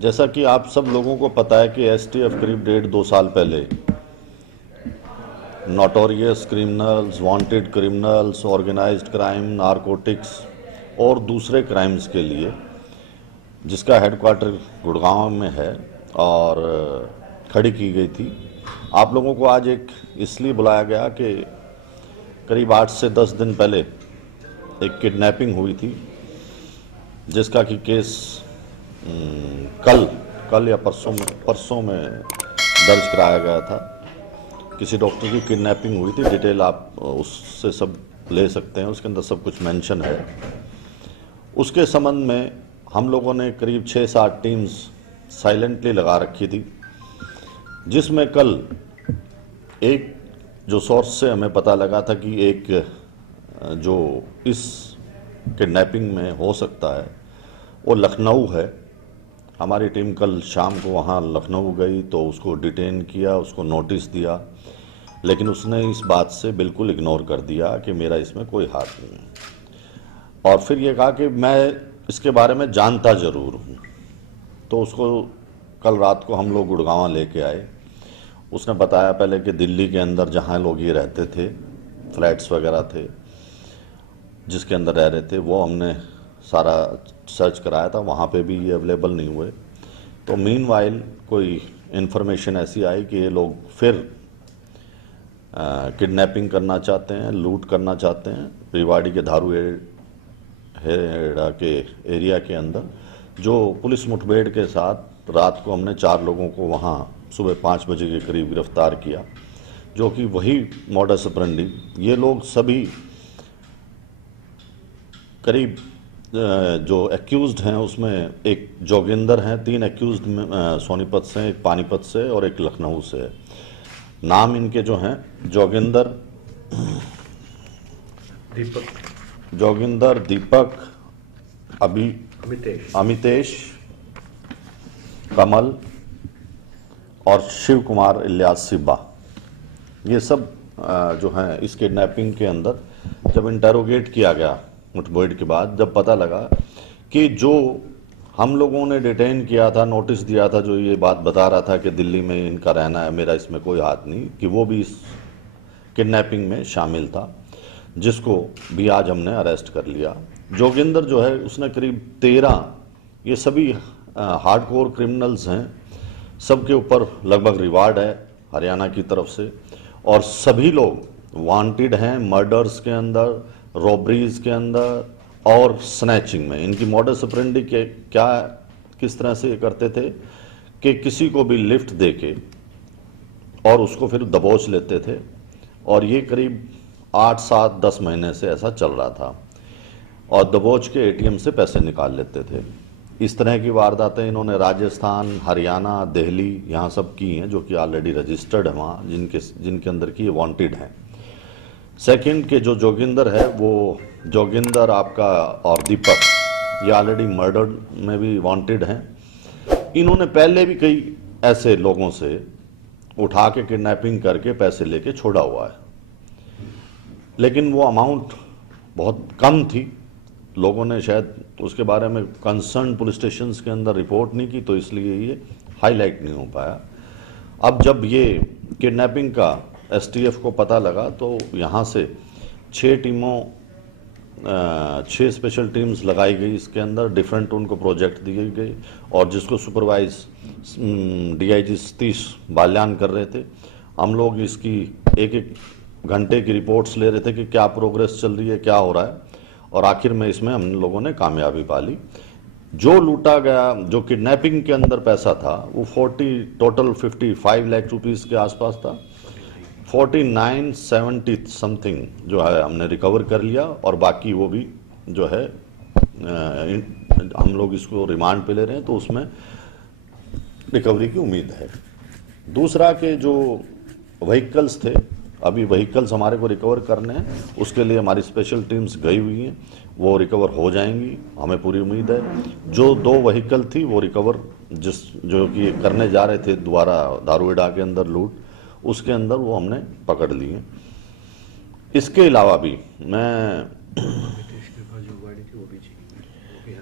जैसा कि आप सब लोगों को पता है कि एसटीएफ करीब 1.5-2 साल पहले notorious criminals, wanted criminals, organised crime, narcotics और दूसरे क्राइम्स के लिए, जिसका हेडक्वार्टर गुड़गांव में है और खड़ी की गई थी। आप लोगों को आज एक इसलिए बुलाया गया कि करीब 8 से 10 दिन पहले एक किडनैपिंग हुई थी, जिसका कि केस कल या परसों में दर्ज कराया गया था। किसी डॉक्टर की किडनैपिंग हुई थी। डिटेल आप उससे सब ले सकते हैं, उसके अंदर सब कुछ मेंशन है। उसके संबंध में हम लोगों ने करीब 6-7 टीम्स साइलेंटली लगा रखी थी, जिसमें कल एक जो सोर्स से हमें पता लगा था कि एक जो इस किडनैपिंग में हो सकता है वो लखनऊ है। हमारी टीम कल शाम को वहाँ लखनऊ गई तो उसको डिटेन किया, उसको नोटिस दिया, लेकिन उसने इस बात से बिल्कुल इग्नोर कर दिया कि मेरा इसमें कोई हाथ नहीं है। और फिर ये कहा कि मैं इसके बारे में जानता ज़रूर हूँ। तो उसको कल रात को हम लोग गुड़गांव लेके आए। उसने बताया पहले कि दिल्ली के अंदर जहाँ लोग ये रहते थे, फ्लैट्स वगैरह थे जिसके अंदर रह रहे थे, वो हमने सारा सर्च कराया था, वहाँ पे भी ये अवेलेबल नहीं हुए। तो मीनवाइल कोई इन्फॉर्मेशन ऐसी आई कि ये लोग फिर किडनैपिंग करना चाहते हैं, लूट करना चाहते हैं रेवाड़ी के धारू हेड़ा के एरिया के अंदर। जो पुलिस मुठभेड़ के साथ रात को हमने 4 लोगों को वहाँ सुबह 5 बजे के करीब गिरफ्तार किया, जो कि वही मॉडस ऑपरेंडी। ये लोग सभी करीब जो एक्यूज्ड हैं उसमें एक जोगिंदर हैं, 3 एक्यूज्ड सोनीपत से, एक पानीपत से और एक लखनऊ से है। नाम इनके जो हैं जोगिंदर, दीपक, अमितेश, कमल और शिव कुमार इलियास सिब्बा। ये सब जो हैं इस किडनैपिंग के अंदर जब इंटेरोगेट किया गया मुठभेड़ के बाद, जब पता लगा कि जो हम लोगों ने डिटेन किया था, नोटिस दिया था, जो ये बात बता रहा था कि दिल्ली में इनका रहना है, मेरा इसमें कोई हाथ नहीं, कि वो भी इस किडनैपिंग में शामिल था, जिसको भी आज हमने अरेस्ट कर लिया। जोगिंदर जो है उसने करीब 13, ये सभी हार्डकोर क्रिमिनल्स हैं, सबके ऊपर लगभग रिवार्ड है हरियाणा की तरफ से, और सभी लोग वांटेड हैं मर्डर्स के अंदर, रॉबरीज के अंदर और स्नैचिंग में। इनकी मॉडस ऑपरेंडी के क्या किस तरह से ये करते थे कि किसी को भी लिफ्ट देके और उसको फिर दबोच लेते थे, और ये करीब 8, 7, 10 महीने से ऐसा चल रहा था, और दबोच के एटीएम से पैसे निकाल लेते थे। इस तरह की वारदातें इन्होंने राजस्थान, हरियाणा, दिल्ली यहाँ सब की हैं, जो कि ऑलरेडी रजिस्टर्ड है वहाँ, जिनके अंदर की ये वांटेड हैं। सेकंड के जो जोगिंदर है, वो जोगिंदर आपका और दीपक, ये ऑलरेडी मर्डर में भी वांटेड हैं। इन्होंने पहले भी कई ऐसे लोगों से उठा के किडनैपिंग करके पैसे लेके छोड़ा हुआ है, लेकिन वो अमाउंट बहुत कम थी। लोगों ने शायद उसके बारे में कंसर्न पुलिस स्टेशन के अंदर रिपोर्ट नहीं की, तो इसलिए ये हाईलाइट नहीं हो पाया। अब जब ये किडनैपिंग का एसटीएफ को पता लगा, तो यहाँ से 6 स्पेशल टीम्स लगाई गई इसके अंदर, डिफरेंट उनको प्रोजेक्ट दिए गए, और जिसको सुपरवाइज डीआईजी सतीश बाल्यान कर रहे थे। हम लोग इसकी एक घंटे की रिपोर्ट्स ले रहे थे कि क्या प्रोग्रेस चल रही है, क्या हो रहा है, और आखिर में इसमें हम लोगों ने कामयाबी पा ली। जो लूटा गया, जो किडनैपिंग के अंदर पैसा था, वो 55 लाख रुपीज़ के आसपास था। 4970 समथिंग जो है हमने रिकवर कर लिया, और बाकी वो भी जो है हम लोग इसको रिमांड पे ले रहे हैं, तो उसमें रिकवरी की उम्मीद है। दूसरा के जो व्हीकल्स थे, अभी व्हीकल्स हमारे को रिकवर करने हैं, उसके लिए हमारी स्पेशल टीम्स गई हुई हैं, वो रिकवर हो जाएंगी, हमें पूरी उम्मीद है। जो 2 व्हीकल थी वो रिकवर जो कि करने जा रहे थे दोबारा दारूहेड़ा के अंदर लूट, उसके अंदर वो हमने पकड़ लिए। इसके अलावा भी मैं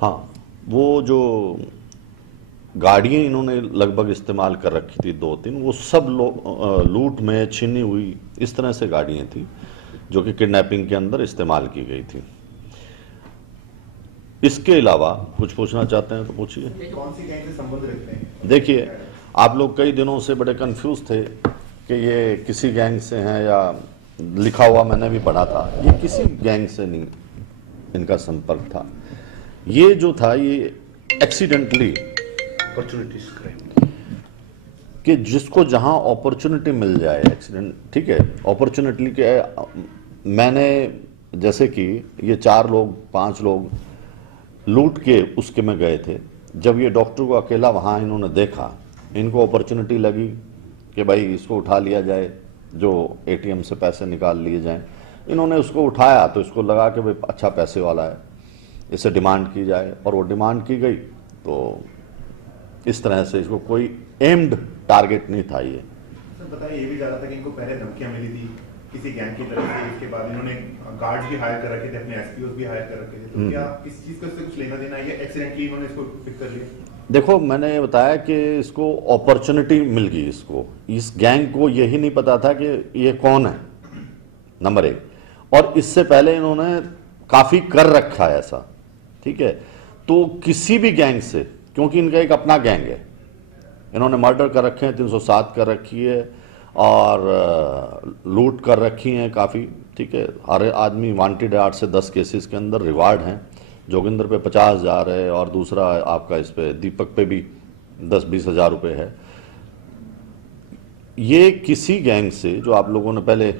हाँ, वो जो गाड़ियाँ इन्होंने लगभग इस्तेमाल कर रखी थी 2-3, वो सब लूट में छीनी हुई इस तरह से गाड़ियाँ थी जो कि किडनैपिंग के अंदर इस्तेमाल की गई थी। इसके अलावा कुछ पूछना चाहते हैं तो पूछिए। कौन सी गैंग से संबंध रखते हैं? देखिए, आप लोग कई दिनों से बड़े कंफ्यूज थे कि ये किसी गैंग से हैं या लिखा हुआ मैंने भी पढ़ा था, ये किसी गैंग से नहीं इनका संपर्क था। ये जो था ये एक्सीडेंटली अपॉर्चुनिटीज क्राइम कि जिसको जहां अपॉर्चुनिटी मिल जाए एक्सीडेंट, ठीक है, अपॉर्चुनिटी के मैंने जैसे कि ये 4 लोग 5 लोग लूट के उसके में गए थे। जब ये डॉक्टर को अकेला वहाँ इन्होंने देखा, इनको अपॉर्चुनिटी लगी कि भाई इसको उठा लिया जाए, जो एटीएम से पैसे निकाल लिए जाएं। इन्होंने उसको उठाया तो इसको लगा कि भाई अच्छा पैसे वाला है, इसे डिमांड की जाए, और वो डिमांड की गई। तो इस तरह से इसको कोई एम्ड टारगेट नहीं था। ये सर बताइए, ये भी जा रहा था कि इनको पहले धमकियां मिली थी किसी गैंग की तरफ से, इसके बाद इन्होंने गार्ड्स भी हायर कर रखे थे, अपने एसपीओ भी हायर कर रखे थे, तो क्या इस चीज का इससे कुछ लेना देना है या एक्सीडेंटली इन्होंने इसको पिक कर लिया? देखो, मैंने ये बताया कि इसको अपॉर्चुनिटी मिल गई। इसको, इस गैंग को यही नहीं पता था कि ये कौन है, नंबर 1, और इससे पहले इन्होंने काफ़ी कर रखा है ऐसा, ठीक है। तो किसी भी गैंग से, क्योंकि इनका एक अपना गैंग है, इन्होंने मर्डर कर रखे हैं, 307 कर रखी है, और लूट कर रखी हैं काफ़ी, ठीक है। हर आदमी वांटेड है। 8 से 10 केसेस के अंदर रिवार्ड हैं। जोगिंदर पे 50,000 है, और दूसरा आपका इस पे दीपक पे भी 10-20 हज़ार रुपये है। ये किसी गैंग से, जो आप लोगों ने पहले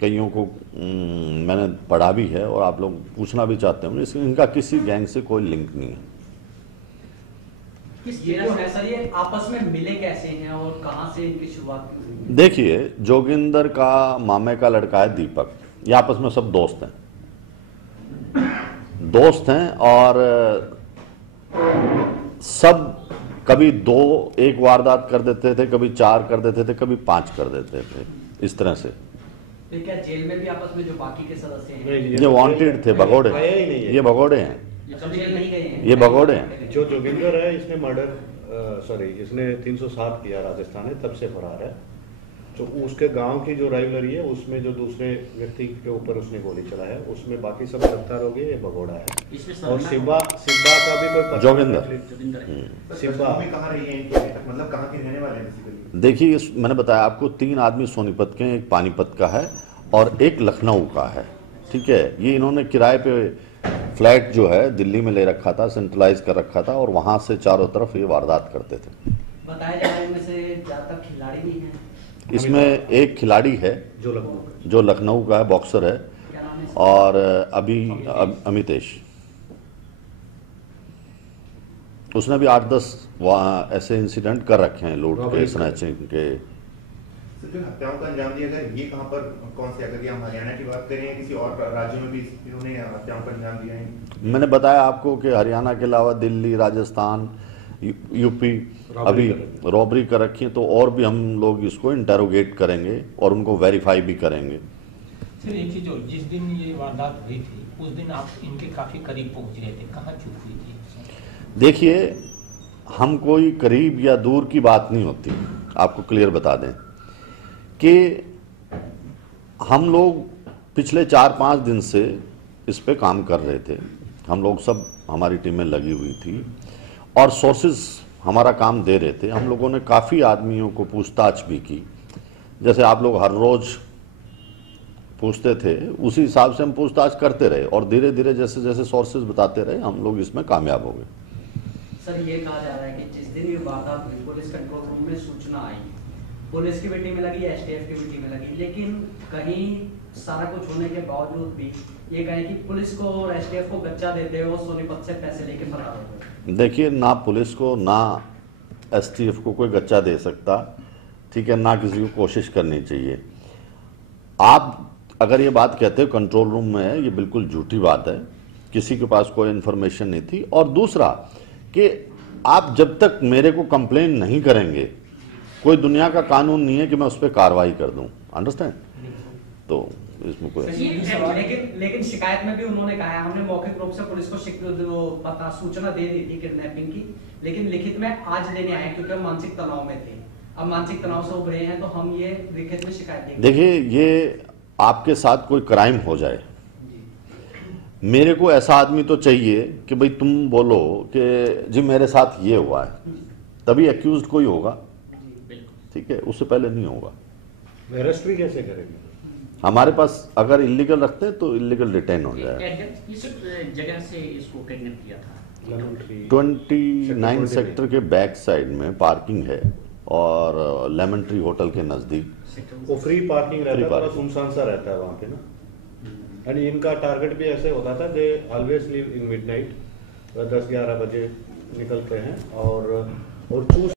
कईयों को मैंने पढ़ा भी है और आप लोग पूछना भी चाहते होंगे, इनका किसी गैंग से कोई लिंक नहीं है। ये जो है सर, ये आपस में मिले कैसे हैं और कहां से इनकी शुरुआत हुई? देखिए, जोगिंदर का मामे का लड़का है दीपक, ये आपस में सब दोस्त हैं, और सब कभी 2-1 वारदात कर देते थे, कभी 4 कर देते थे, कभी 5 कर देते थे, इस तरह से। तो क्या जेल में भी आपस में जो बाकी के सदस्य हैं ये वांटेड थे, भगोड़े, ये भगोड़े हैं, ये सब जेल नहीं गए हैं? ये भगोड़े हैं। जो जोगिंदर है, इसने इसने 307 किया राजस्थान में, तब से फरार है। तो उसके गांव की जो राइवलरी है, उसमें जो दूसरे व्यक्ति के ऊपर उसने गोली चला है, उसमें बाकी सब गिरफ्तार हो गए। ये भगोड़ा है। और सिब्बा का भी कोई जोगिंदर सिब्बा कहाँ रही है इनके, मतलब कहाँ के रहने वाले हैं बेसिकली? देखिए, मैंने बताया आपको 3 आदमी सोनीपत के हैं, एक पानीपत का है और एक लखनऊ का है, ठीक है। ये इन्होंने किराए पे फ्लैट जो है दिल्ली में ले रखा था, सेंट्रलाइज कर रखा था, और वहां से चारों तरफ ये वारदात करते थे। बताया जा रहा है इनमें से ज्यादातर खिलाड़ी भी हैं। इसमें एक खिलाड़ी है जो लखनऊ का है, बॉक्सर है, क्या नाम है? और अमितेश, उसने भी 8-10 ऐसे इंसिडेंट कर रखे हैं, लूट के, स्नैचिंग के। जो हत्याओं का अंजाम दिया गया, ये कहाँ पर, कौन से, अगर हम हरियाणा की बात करें या किसी और राज्यों में भी इन्होंने हत्याओं का अंजाम दिया है? मैंने बताया आपको कि हरियाणा के अलावा दिल्ली, राजस्थान, यूपी अभी रॉबरी कर रखी है। तो और भी हम लोग इसको इंटेरोगेट करेंगे और उनको वेरीफाई भी करेंगे। सर एक चीज, जिस दिन ये वारदात हुई थी उस दिन आप इनके काफी करीब पहुंच रहे थे, कहाँ चूक हुई थी? देखिए, हम कोई करीब या दूर की बात नहीं होती, आपको क्लियर बता दें कि हम लोग पिछले 4-5 दिन से इस पे काम कर रहे थे। हम लोग सब, हमारी टीमें लगी हुई थी और सोर्सेज हमारा काम दे रहे थे। हम लोगों ने काफ़ी आदमियों को पूछताछ भी की, जैसे आप लोग हर रोज़ पूछते थे, उसी हिसाब से हम पूछताछ करते रहे, और धीरे धीरे जैसे जैसे सोर्सेज बताते रहे, हम लोग इसमें कामयाब हो गए। सर ये कहा जा रहा है कि जिस दिन ये वारदात हुई, पुलिस कंट्रोल रूम में सूचना आई, पुलिस की भी टीम लगी, एसटीएफ की भी टीम लगी, लेकिन कहीं सारा कुछ होने के बावजूद भी ये कहे कि पुलिस को और एसटीएफ को गच्चा देते हो, सोनीपत से पैसे लेके फरार हो गए। देखिए, ना पुलिस को ना एसटीएफ को कोई गच्चा दे सकता, ठीक है, ना किसी को कोशिश करनी चाहिए। आप अगर ये बात कहते हो कंट्रोल रूम में है, ये बिल्कुल झूठी बात है। किसी के पास कोई इन्फॉर्मेशन नहीं थी। और दूसरा कि आप जब तक मेरे को कंप्लेन नहीं करेंगे, कोई दुनिया का कानून नहीं है कि मैं उस पर कार्रवाई कर दूं। अंडरस्टैंड? तो इसमें कोई लेकिन शिकायत में भी उन्होंने कहा है, हमने मौखिक रूप से पुलिस को पता सूचना दे दी थी किडनैपिंग की, लेकिन लिखित में आज लेने आए क्योंकि हम मानसिक तनाव में थे। अब मानसिक तनाव से उभरे हैं तो हम ये लिखित में शिकायत देंगे। देखिए, ये आपके साथ कोई क्राइम हो जाए, मेरे को ऐसा आदमी तो चाहिए कि भाई तुम बोलो कि जी मेरे साथ ये हुआ है, तभी एक्यूज्ड कोई होगा, ठीक है, उससे पहले नहीं होगा। अरेस्ट भी कैसे करेंगे? हमारे पास अगर इलीगल रखते हैं तो इलीगल डिटेन हो जाए। इस जगह से इसको किडनैप किया था। 29 सेक्टर के बैक साइड में पार्किंग है और लेमन ट्री होटल के नजदीक वो फ्री पार्किंग रहता है, थोड़ा parking। सुनसान सा रहता है वहाँ पे ना। एंड इनका टारगेट भी ऐसे होता था, they always leave in midnight, 10-11 बजे निकलते हैं और चूज